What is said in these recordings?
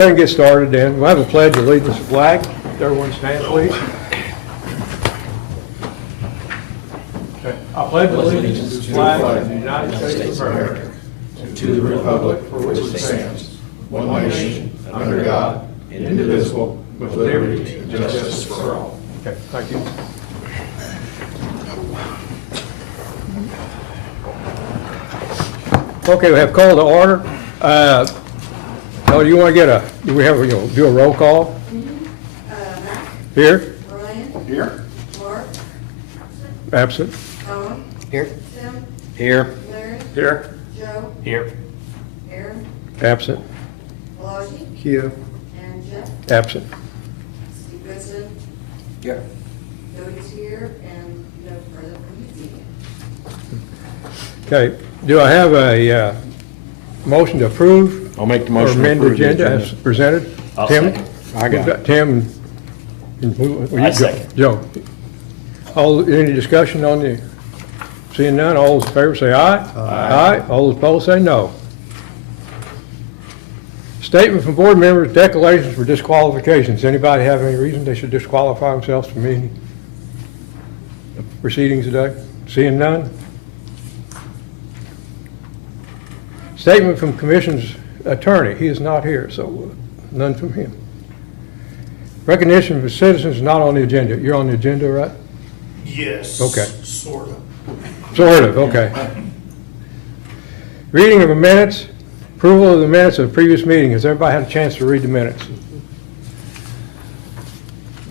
And get started then. We'll have a pledge of allegiance to the flag. Everyone stand, please. Okay. I pledge allegiance to the flag of the United States of America, to the republic for which it stands, one nation, under God, indivisible, with liberty and justice for all. Okay, thank you. Okay, we have call to order. Oh, do you want to get do we have, do a roll call? Matt, Here? Brian, Here? Mark, Absent. Tom, Here. Tim, Here. Larry, Here. Joe, Here. Aaron, Absent. Balaji, Here. and Jeff. Absent. Steve Goodson, Here. Cody's here, and no further from the team. Okay, do I have a motion to approve? I'll make the Or motion. to amend the approve agenda as presented? I'll Tim? second. I got We've it. Tim and I second. Joe. Any discussion on the, seeing none, all those in favor say aye. Aye. All those opposed say no. Statement from board members, declarations for disqualifications. Anybody have any reason they should disqualify themselves from any proceedings today? Seeing none? Statement from commission's attorney. He is not here, so none from him. Recognition of citizens is not on the agenda. You're on the agenda, right? Yes. Okay. Sort of. Sort of, okay. Reading of the minutes, approval of the minutes of the previous meeting. Has everybody had a chance to read the minutes?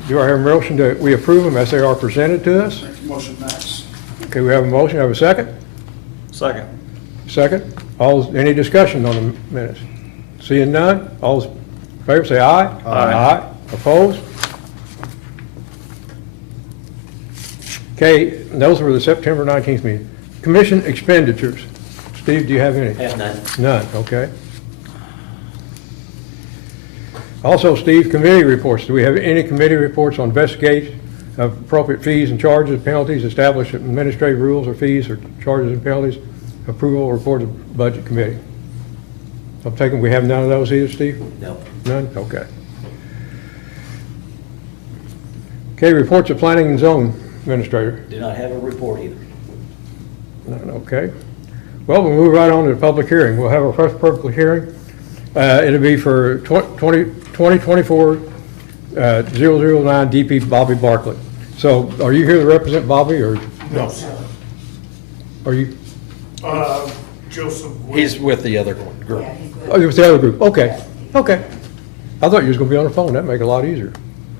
Do I have a motion that we approve them as they are presented to us? Motion, Max. Okay, we have a motion. Have a second? Second. Second. Any discussion on the minutes? Seeing none, all those in favor say aye. Aye. Opposed? Okay, those were the September 19th meeting. Commission expenditures. Steve, do you have any? Have none. None, okay. Also, Steve, committee reports. Do we have any committee reports on investigation of appropriate fees and charges, penalties, establish administrative rules or fees or charges and penalties, approval report of budget committee? I'm taking we have none of those either, Steve? No. None? Okay. Okay, reports of planning and zone administrator. Do not have a report either. None, okay. Well, we'll move right on to the public hearing. We'll have our first public hearing. It'll be for 2024 009 DP Bobby Bartlett. So are you here to represent Bobby or No, sir. are you? Joseph. He's with the other group. Yeah, he's good. Oh, it was the other group. Okay, okay. I thought you was gonna be on the phone. That'd make it a lot easier.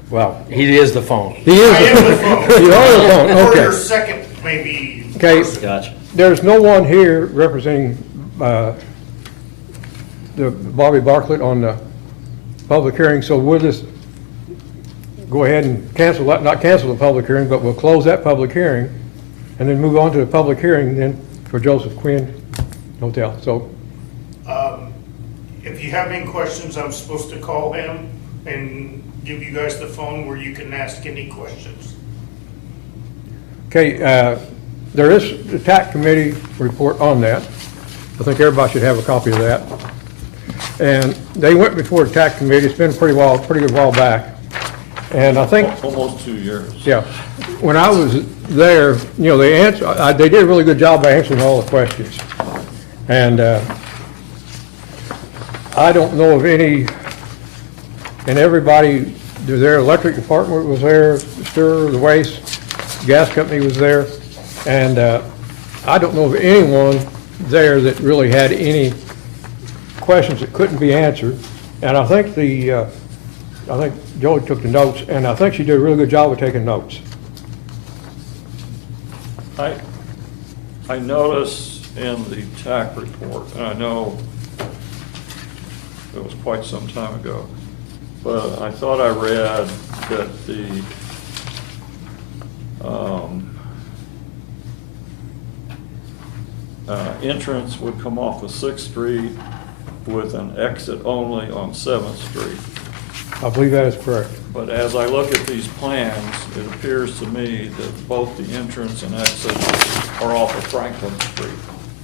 Well, he is the phone. He is. I am the phone. You are the phone, Or your okay. second, maybe. Okay. person. Gotcha. There's no one here representing the Bobby Bartlett on the public hearing, so we'll just go ahead and cancel that, not cancel the public hearing, but we'll close that public hearing and then move on to the public hearing then for Joseph Quinn Hotel. So, If you have any questions, I'm supposed to call him and give you guys the phone where you can ask any questions. okay, there is the TAC committee report on that. I think everybody should have a copy of that. And they went before the TAC committee. It's been pretty good while back. And I think Almost 2 years. yeah, when I was there, they they did a really good job of answering all the questions. And I don't know of any, and everybody, their electric department was there, the waste, gas company was there, and I don't know of anyone there that really had any questions that couldn't be answered. And I think I think Joey took the notes, and I think she did a really good job of taking notes. I noticed in the TAC report, and I know it was quite some time ago, but I thought I read that the entrance would come off of 6th Street with an exit only on 7th Street. I believe that is correct. But as I look at these plans, it appears to me that both the entrance and exit are off of Franklin Street.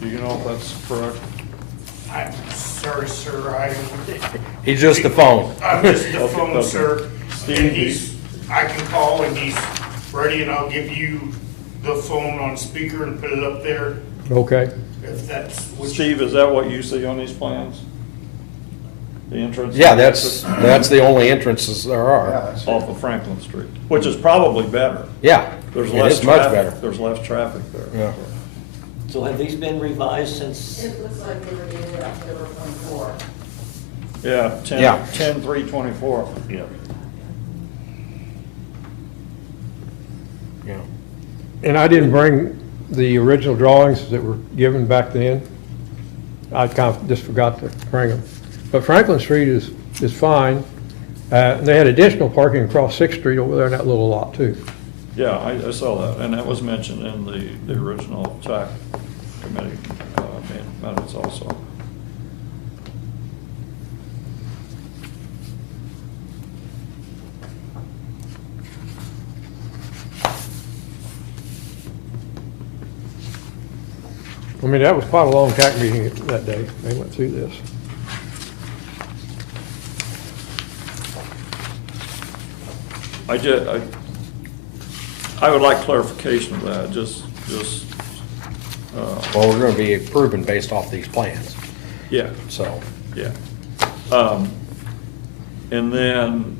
Do you know if that's correct? I'm Sorry, sir, He's just the phone. I'm just the Okay, phone, okay. sir. Steve, And I can call and he's ready and I'll give you the phone on speaker and put it up there Okay. if that's what you. Steve, is that what you see on these plans? The entrance? Yeah, that's the only entrances there are. Off of Franklin Street, which is probably better. Yeah, There's it less is much traffic. better. There's less traffic there. Yeah. So have these been revised since? It looks like they were dated October 24. Yeah, Yeah. 10/3/24. Yeah. Yeah. And I didn't bring the original drawings that were given back then. I kind of just forgot to bring them. But Franklin Street is fine. And they had additional parking across Sixth Street over there in that little lot too. Yeah, I saw that, and that was mentioned in the original TAC committee minutes also. I mean, that was quite a long TAC meeting that day. They went through this. I would like clarification of that, just, Well, we're gonna be approving based off these plans, yeah. so. Yeah. And then,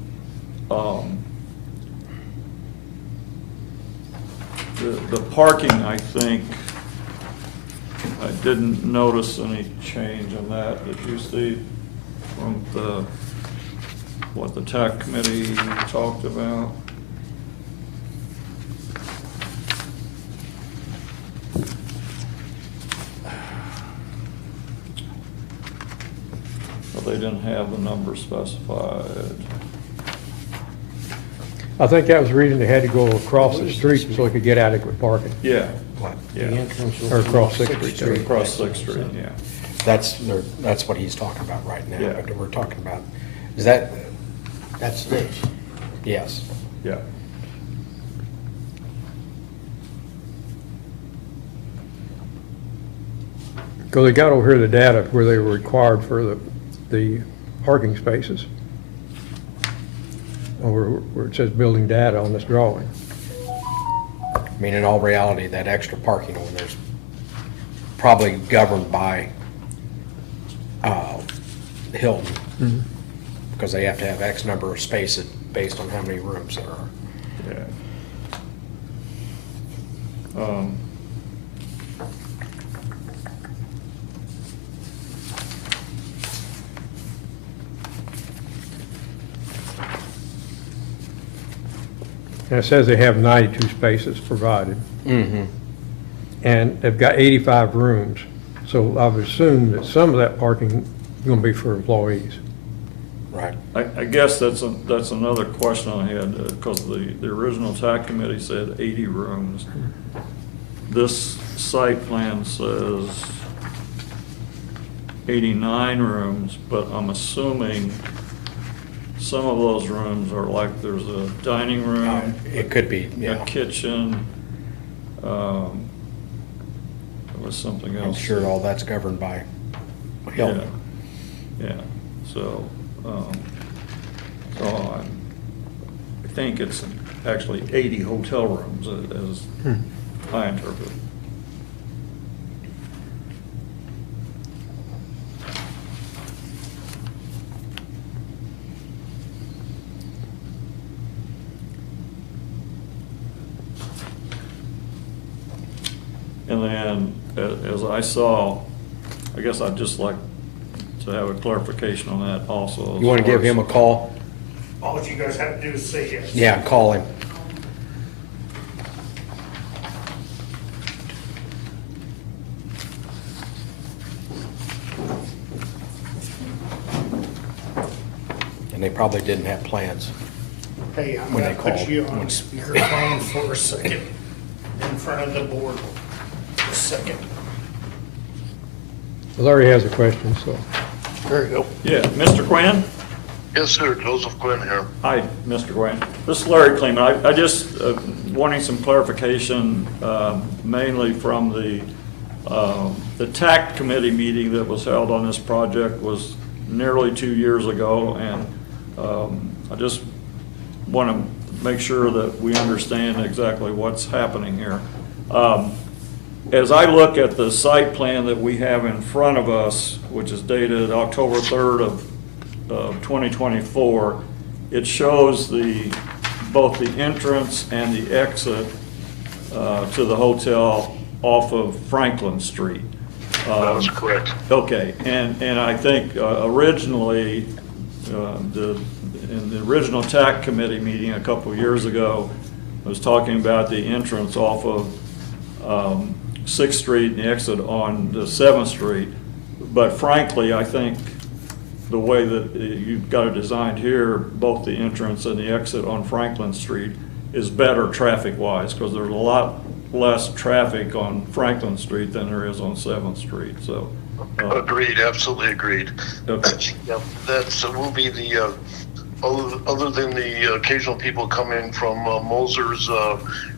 the parking, I think, I didn't notice any change in that. Did you see from what the TAC committee talked about? Well, they didn't have the number specified. I think that was the reason they had to go across the street so they could get adequate parking. Yeah, The yeah, entrance will Or be across on Sixth Street, too. across Sixth Street, yeah. That's what he's talking about right now. Yeah. But we're talking about, is that, That's this. yes. Yeah. Because they got over here the data where they were required for the parking spaces. Or where it says building data on this drawing. I mean, in all reality, that extra parking over there's probably governed by Hilton. Because they have to have X number of spaces based on how many rooms there are. Yeah. And it says they have 92 spaces provided. Mm-hmm. And they've got 85 rooms. So I would assume that some of that parking is going to be for employees. Right. I guess that's another question I had, because the original TAC committee said 80 rooms. This site plan says 89 rooms, but I'm assuming some of those rooms are like, there's a dining room, It could be, a yeah. kitchen, there was something I'm else. sure all that's governed by Hilton. Yeah, so I think it's actually 80 hotel rooms as I interpret. And then, as I saw, I guess I'd just like to have a clarification on that also. You want to give him a call? All you guys have to do is say yes. Yeah, call him. And they probably didn't have plans. Hey, I'm When gonna they put call. you on speakerphone for a second in front of the board. A second. Larry has a question, so. There you go. Yeah, Mr. Quinn? Yes, sir, Joseph Quinn here. Hi, Mr. Quinn. This is Larry Kleeman. I just wanting some clarification, mainly from the The TAC committee meeting that was held on this project was nearly 2 years ago, and I just want to make sure that we understand exactly what's happening here. As I look at the site plan that we have in front of us, which is dated October 3rd of 2024, it shows both the entrance and the exit to the hotel off of Franklin Street. That is correct. Okay, and I think originally, in the original TAC committee meeting a couple of years ago, I was talking about the entrance off of 6th Street and the exit on the 7th Street. But frankly, I think the way that you've got it designed here, both the entrance and the exit on Franklin Street is better traffic-wise, because there's a lot less traffic on Franklin Street than there is on 7th Street, so. Agreed, absolutely agreed. Okay. Yeah, that's, will be the, other than the occasional people coming from Moser's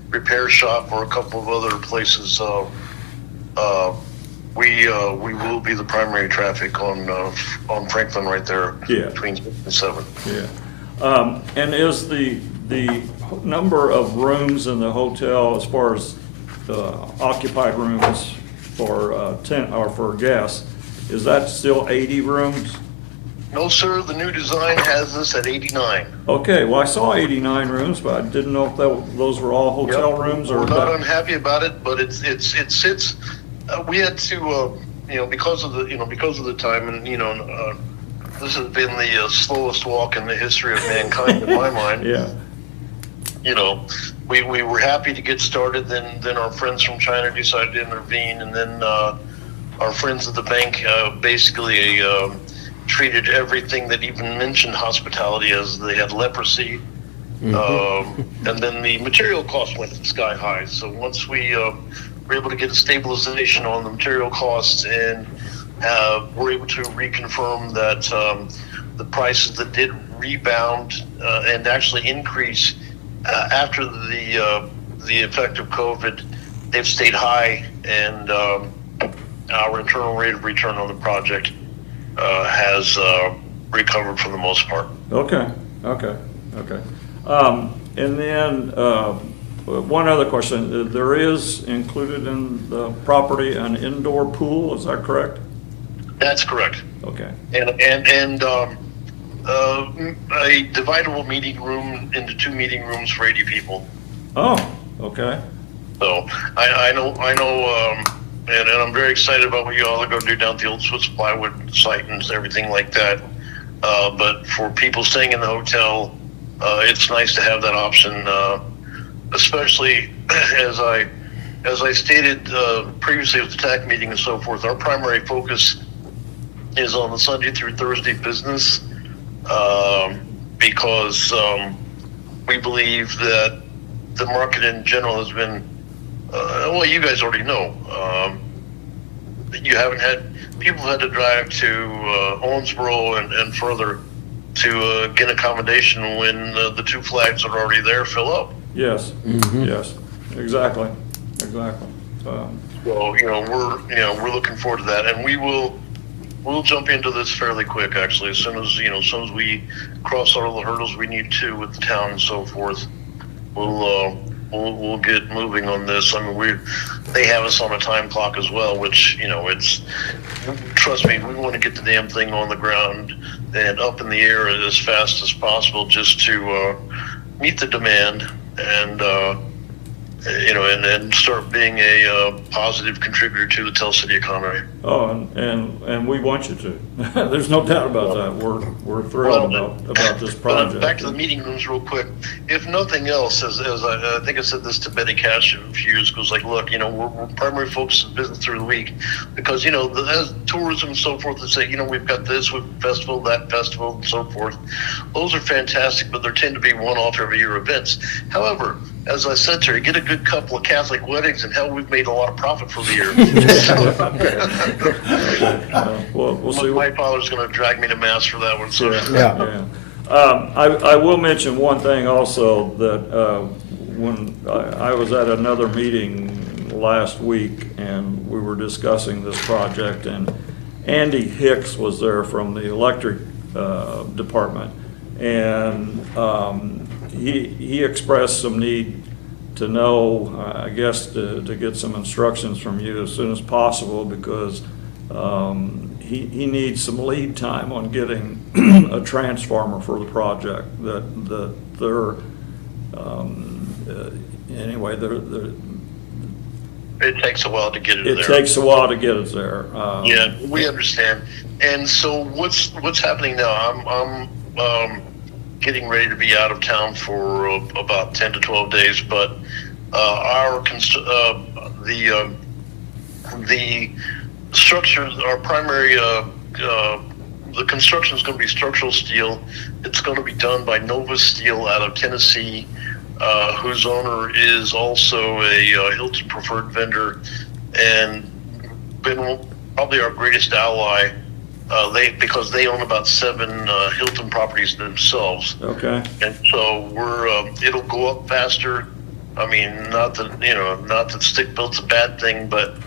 repair shop or a couple of other places, we will be the primary traffic on Franklin right there. Yeah. Between 6 and 7. Yeah. And is the number of rooms in the hotel, as far as occupied rooms for or for guests, is that still 80 rooms? No, sir, the new design has us at 89. Okay, well, I saw 89 rooms, but I didn't know if those were all hotel Yep. rooms or. We're not unhappy about it, but it sits. We had to, because of the time, and this has been the slowest walk in the history of mankind in my mind. Yeah. We were happy to get started. Then our friends from China decided to intervene, and then our friends at the bank basically treated everything that even mentioned hospitality as they had leprosy. And then the material costs went sky high. So once we were able to get a stabilization on the material costs and were able to reconfirm that the prices that did rebound and actually increase after the effect of COVID, they've stayed high, and our internal rate of return on the project has recovered for the most part. Okay. And then one other question. There is included in the property an indoor pool, is that correct? That's correct. Okay. And a dividable meeting room into 2 meeting rooms for 80 people. Oh, okay. So I know, and I'm very excited about what you all are going to do down at the old Swiss plywood site and everything like that. But for people staying in the hotel, it's nice to have that option, especially as I stated previously with the TAC meeting and so forth. Our primary focus is on the Sunday through Thursday business, because we believe that the market in general has been, well, you guys already know, people had to drive to Owensboro and further to get accommodation when the 2 flags that are already there fill up. Yes. Yes. Exactly. Well, we're looking forward to that, and we'll jump into this fairly quick, actually, as soon as we cross all the hurdles we need to with the town and so forth. We'll get moving on this. I mean, they have us on a time clock as well, which, it's, trust me, we want to get the damn thing on the ground and up in the air as fast as possible, just to meet the demand and and start being a positive contributor to the Tell City economy. Oh, and we want you to. There's no doubt about that. We're thrilled about this project. Back to the meeting rooms real quick. If nothing else, as I think I said this to Betty Cash a few years ago, like, look, we're primary focus is business through the week, because, as tourism and so forth, they say, we've got this, we've festival, that festival, and so forth. Those are fantastic, but there tend to be one-off every year events. However, as I said to her, get a good couple of Catholic weddings, and hell, we've made a lot of profit for the year. Well, we'll see. My father's going to drag me to mass for that one. So. Yeah. I will mention one thing also, that when I was at another meeting last week, and we were discussing this project, and Andy Hicks was there from the electric department, and he expressed some need to know, I guess, to get some instructions from you as soon as possible, because he needs some lead time on getting a transformer for the project. That they're anyway, It takes a while to get it there. it takes a while to get it there. Yeah, we understand. And so what's happening now? I'm getting ready to be out of town for about 10 to 12 days, but the structure, our primary, the construction is going to be structural steel. It's going to be done by Nova Steel out of Tennessee, whose owner is also a Hilton preferred vendor and been probably our greatest ally. Because they own about 7 Hilton properties themselves. Okay. And so it'll go up faster. I mean, not that stick built's a bad thing, but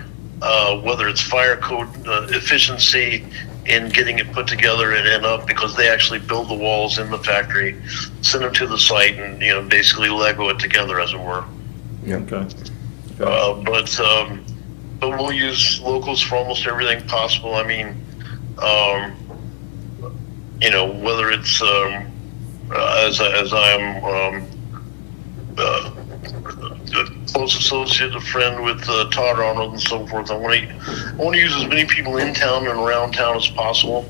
whether it's fire code efficiency in getting it put together and up, because they actually build the walls in the factory, send them to the site, and basically Lego it together, as it were. Okay. But we'll use locals for almost everything possible. I mean, whether it's as I am a close associate, a friend with Todd Arnold and so forth. I want to use as many people in town and around town as possible.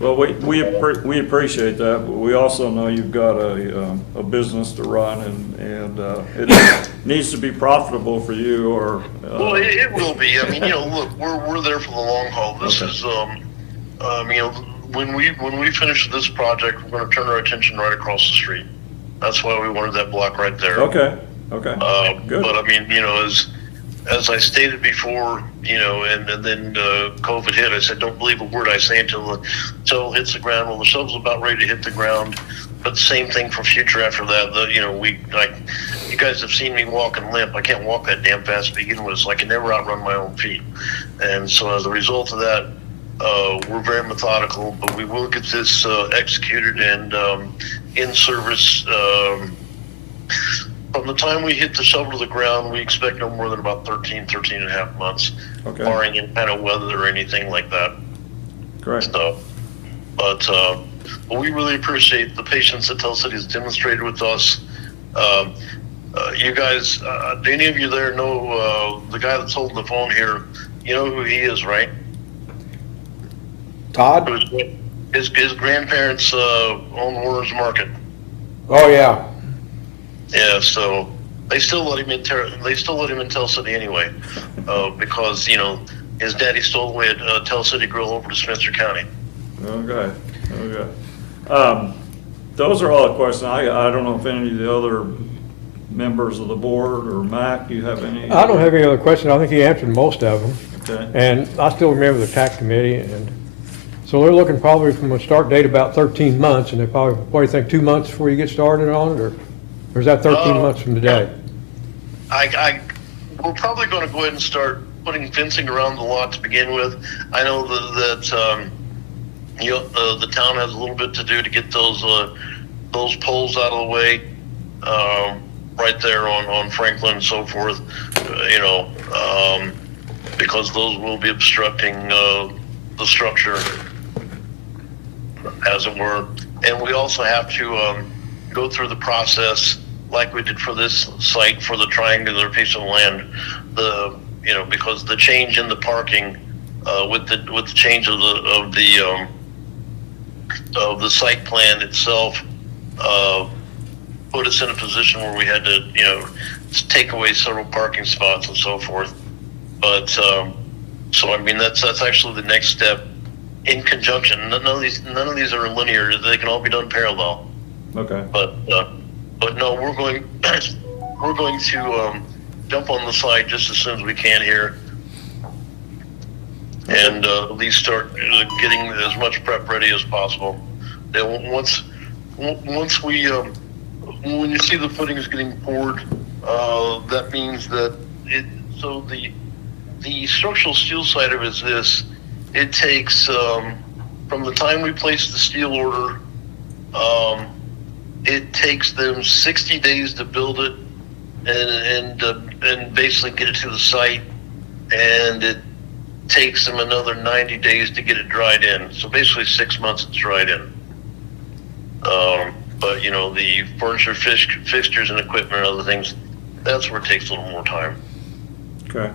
Well, we appreciate that, but we also know you've got a business to run, and it needs to be profitable for you, or. Well, it will be. I mean, look, we're there for the long haul. This is, when we finish this project, we're going to turn our attention right across the street. That's why we wanted that block right there. Okay. Good. But I mean, as I stated before, and then COVID hit, I said, don't believe a word I say until it hits the ground. Well, the shovel's about ready to hit the ground. But same thing for future after that. You guys have seen me walk and limp. I can't walk that damn fast to begin with, so I can never outrun my own feet. And so as a result of that, we're very methodical, but we will get this executed and in service. From the time we hit the shovel to the ground, we expect no more than about 13 and a half months, Okay. barring any kind of weather or anything like that. Correct. So, but we really appreciate the patience that Tell City has demonstrated with us. You guys, do any of you there know the guy that's holding the phone here? You know who he is, right? Todd? His grandparents own Warner's Market. Oh, yeah. Yeah, so they still let him in. They still let him in Tell City anyway, because his daddy stole away at Tell City Grill over to Spencer County. Okay. Those are all the questions. I don't know if any of the other members of the board or Mac, you have any? I don't have any other questions. I think he answered most of them. Okay. And I still remember the TAC committee, and so they're looking probably from a start date about 13 months, and they probably, what do you think, 2 months before you get started on it, or is that 13 months from today? We're probably going to go ahead and start putting fencing around the lot to begin with. I know that the town has a little bit to do to get those poles out of the way, right there on Franklin and so forth, because those will be obstructing the structure, as it were. And we also have to go through the process like we did for this site for the triangular piece of land, because the change in the parking with the change of the site plan itself put us in a position where we had to take away several parking spots and so forth. But so I mean that's actually the next step in conjunction. None of these are linear; they can all be done parallel. Okay. But no, we're going to jump on the site just as soon as we can here, and at least start getting as much prep ready as possible. Then once we when you see the footings getting poured, that means that so the structural steel side of it is this. It takes, from the time we place the steel order, it takes them 60 days to build it and basically get it to the site, and it takes them another 90 days to get it dried in. So basically 6 months it's dried in. But you know, the furniture, fixtures and equipment and other things, that's where it takes a little more time. Okay.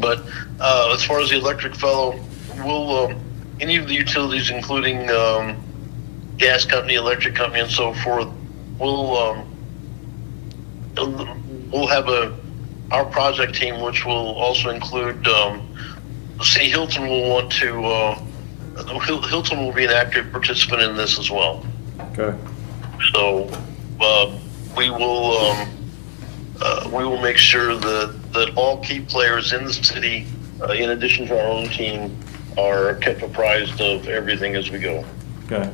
But as far as the electric fellow, we'll any of the utilities, including gas company, electric company, and so forth, we'll have our project team, which will also include. See, Hilton will want to. Hilton will be an active participant in this as well. Okay. So we will make sure that all key players in the city, in addition to our own team, are kept apprised of everything as we go. Okay.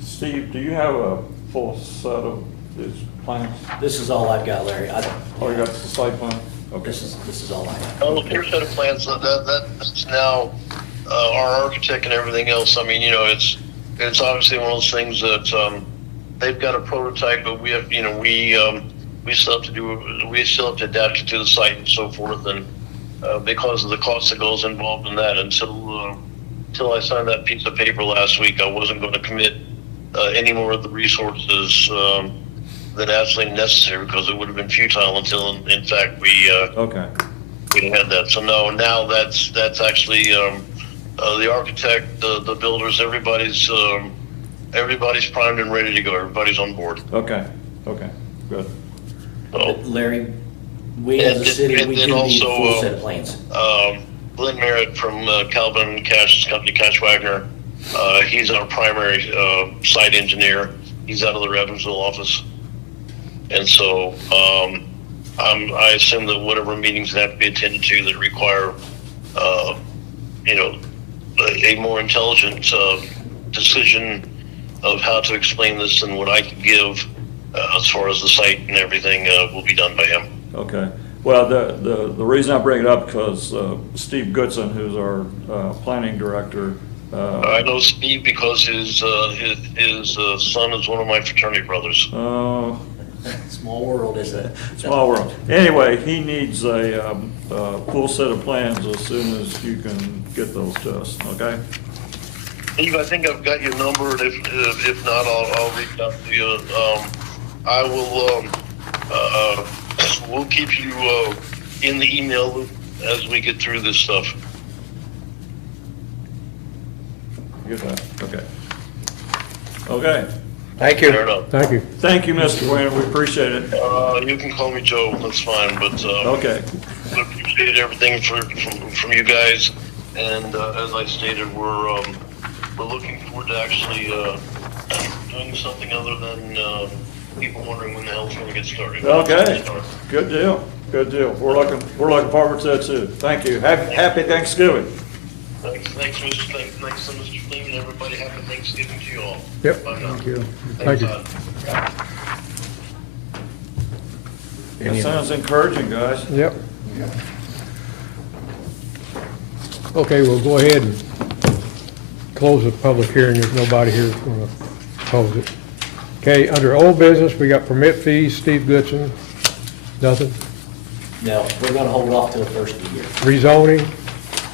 Steve, do you have a full set of these plans? This is all I've got, Larry. Oh, you got the site plan? Okay. This is all I have. Oh, here's set of plans. That's now our architect and everything else. I mean, you know, it's obviously one of those things that they've got a prototype, but we have, you know, we still have to adapt it to the site and so forth, and because of the cost that goes involved in that, until I signed that piece of paper last week, I wasn't going to commit any more of the resources than absolutely necessary, because it would have been futile until, in fact, we had that. So no, now that's actually the architect, the builders, everybody's primed and ready to go. Everybody's on board. Okay, good. So, Larry, we as a city, we do need a full set of plans. Glenn Merritt from Calvin Cash's company, Cash Wagner, he's our primary site engineer. He's out of the Evansville office. And so I assume that whatever meetings that have to be attended to that require, you know, a more intelligent decision of how to explain this than what I could give as far as the site and everything will be done by him. Okay. Well, the reason I bring it up because Steve Goodson, who's our planning director. I know Steve because his son is one of my fraternity brothers. Oh. Small world, isn't it? Small world. Anyway, he needs a full set of plans as soon as you can get those to us, okay? Steve, I think I've got your number, and if not, I'll reach out to you. I will, we'll keep you in the email loop as we get through this stuff. Get that, okay. Okay. Thank you. Fair enough. Thank you. Thank you, Mr. Wayne, we appreciate it. You can call me Joe, that's fine, but Okay. I appreciate everything from you guys, and as I stated, we're looking forward to actually doing something other than people wondering when the hell it's going to get started. Okay, good deal, good deal. We're looking forward to that too. Thank you. Happy Thanksgiving. Thanks, Mr. Fleeman, and everybody. Happy Thanksgiving to you all. Yep. Bye now. Thank you. Thanks, Thank you. Todd. That sounds encouraging, guys. Yep. Okay, we'll go ahead and close the public hearing. There's nobody here who's going to close it. Okay, under old business, we got permit fees, Steve Goodson, nothing. No, we're gonna hold off till the first of the year. Rezoning,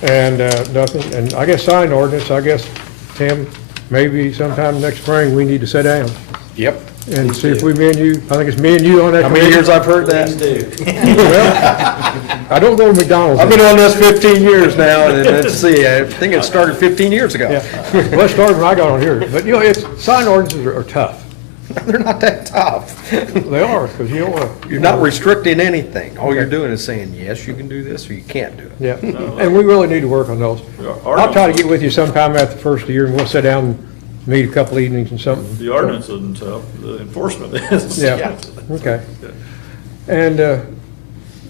and nothing. And I guess sign ordinance, I guess, Tim, maybe sometime next spring, we need to sit down Yep. and see if me and you, I think it's me and you on that. How many years I've heard that? Please do. Well, I don't go to McDonald's. I've been on this 15 years now, and let's see, I think it started 15 years ago. Yeah, well, it started when I got on here, but you know, sign ordinances are tough. They're not that tough. They are, because you don't want to. You're not restricting anything. All you're doing is saying, yes, you can do this, or you can't do it. Yeah, and we really need to work on those. I'll try to get with you sometime after the first of the year, and we'll sit down and meet a couple evenings and something. The ordinance isn't tough, the enforcement is. Yeah, okay. And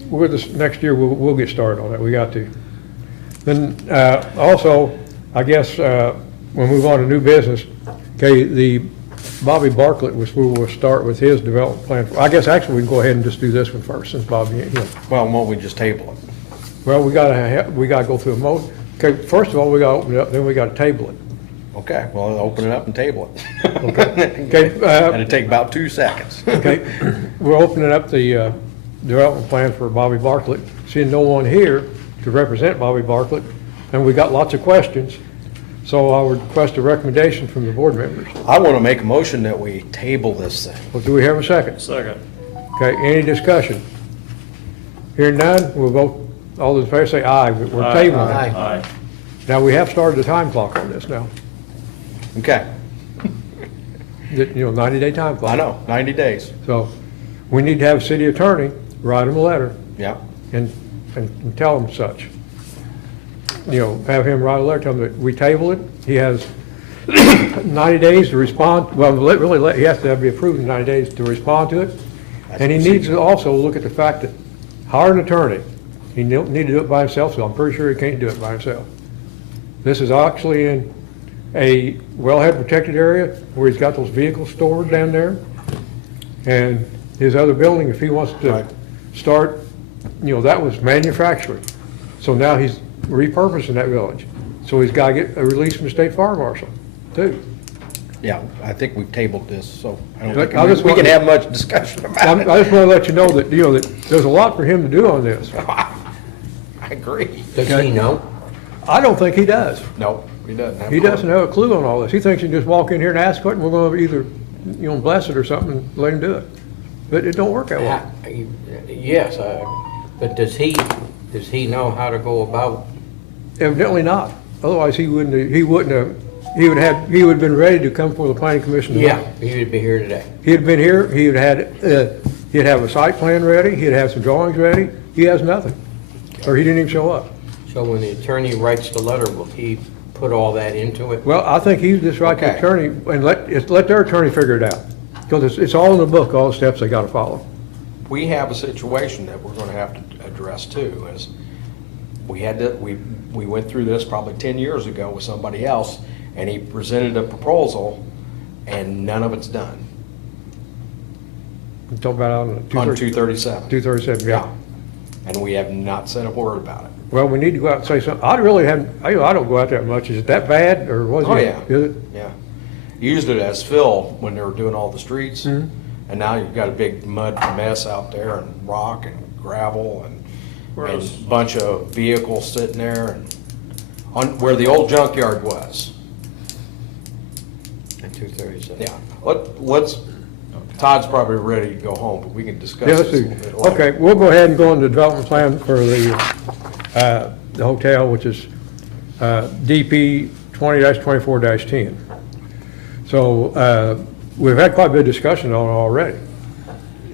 with this, next year, we'll get started on that, we got to. Then, also, I guess, we'll move on to new business. Okay, the Bobby Bartlett was, we will start with his development plan. I guess actually we can go ahead and just do this one first, since Bobby ain't here. Well, won't we just table it? Well, we gotta go through a motion. Okay, first of all, we gotta open it up, then we gotta table it. Okay, well, open it up and table it. Okay, It'll take about 2 seconds. okay, we're opening up the development plan for Bobby Bartlett, seeing no one here to represent Bobby Bartlett, and we got lots of questions, so I would request a recommendation from the board members. I want to make a motion that we table this thing. Well, do we have a second? Second. Okay, any discussion? Hearing none, we'll vote, all those in favor say aye, we're tabling it. Aye. Now, we have started the time clock on this now, Okay, 90-day time clock. I know, 90 days. So, we need to have a city attorney write him a letter Yeah, and tell him such. Have him write a letter, tell him that we table it, he has 90 days to respond, well, he has to be approved in 90 days to respond to it. And he needs to also look at the fact that, hire an attorney. He don't need to do it by himself, so I'm pretty sure he can't do it by himself. This is actually in a wellhead protected area where he's got those vehicles stored down there. And his other building, if he wants to Right. start, that was manufacturing. So now he's repurposing that village. So he's got to get a release from the state fire marshal, too. yeah, I think we've tabled this, so I don't Look, think I just we can want- have much discussion about I it. just want to let you know that, that there's a lot for him to do on this. I agree. Does he know? I don't think he does. No, he doesn't have. He doesn't have a clue on all this. He thinks he can just walk in here and ask for it, and we're going to either, bless it or something and let him do it. But it don't work that way. Yes, but does he know how to go about? Evidently not. Otherwise, he would have been ready to come before the planning commission tonight. Yeah, he would be here today. He'd been here, he'd have a site plan ready, he'd have some drawings ready. He has nothing. Or he didn't even show up. So when the attorney writes the letter, will he put all that into it? Well, I think he just write the Okay. attorney and let their attorney figure it out. Because it's all in the book, all the steps they got to follow. We have a situation that we're gonna have to address too, is we went through this probably 10 years ago with somebody else, and he presented a proposal, and none of it's done You talk about on the on 237. 237, yeah. And we have not said a word about it. Well, we need to go out and say something. I really haven't, I don't go out that much. Is it that bad, or was it? Oh, yeah. Is it? Yeah. Used it as fill when they were doing all the streets, Mhm. and now you've got a big mud mess out there, and rock and gravel, and a bunch of vehicles sitting there, and on where the old junkyard was. At 237. Yeah. Let's, Todd's probably ready to go home, but we can discuss Yeah, this let's a see. little bit later. Okay, we'll go ahead and go on the development plan for the hotel, which is DP 20-24-10. So we've had quite a bit of discussion on it already.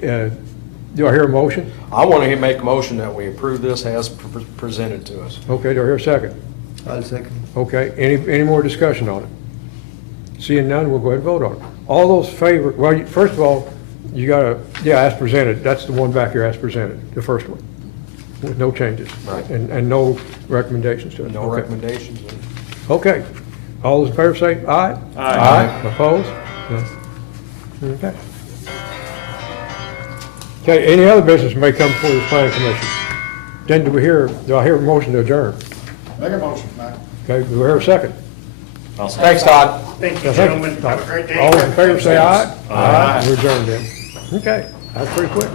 Do I hear a motion? I want to make a motion that we approve this as presented to us. Okay, do I hear a second? I'll second. Okay, any more discussion on it? Seeing none, we'll go ahead and vote on it. All those favor, well, first of all, you gotta, as presented, that's the one back here as presented, the first one, with no changes. Right. And no recommendations to it. No Okay. recommendations. Okay, all those in favor say aye? Aye. Opposed? No. Okay. Okay, any other business may come before the planning commission? Then do I hear a motion to adjourn? Make a motion, Matt. Okay, do I hear a second? Thanks, Todd. Thank you, Yeah, thank you. gentlemen. Have a great day. All in favor say aye? Aye. We're adjourned then. Okay, that's pretty quick.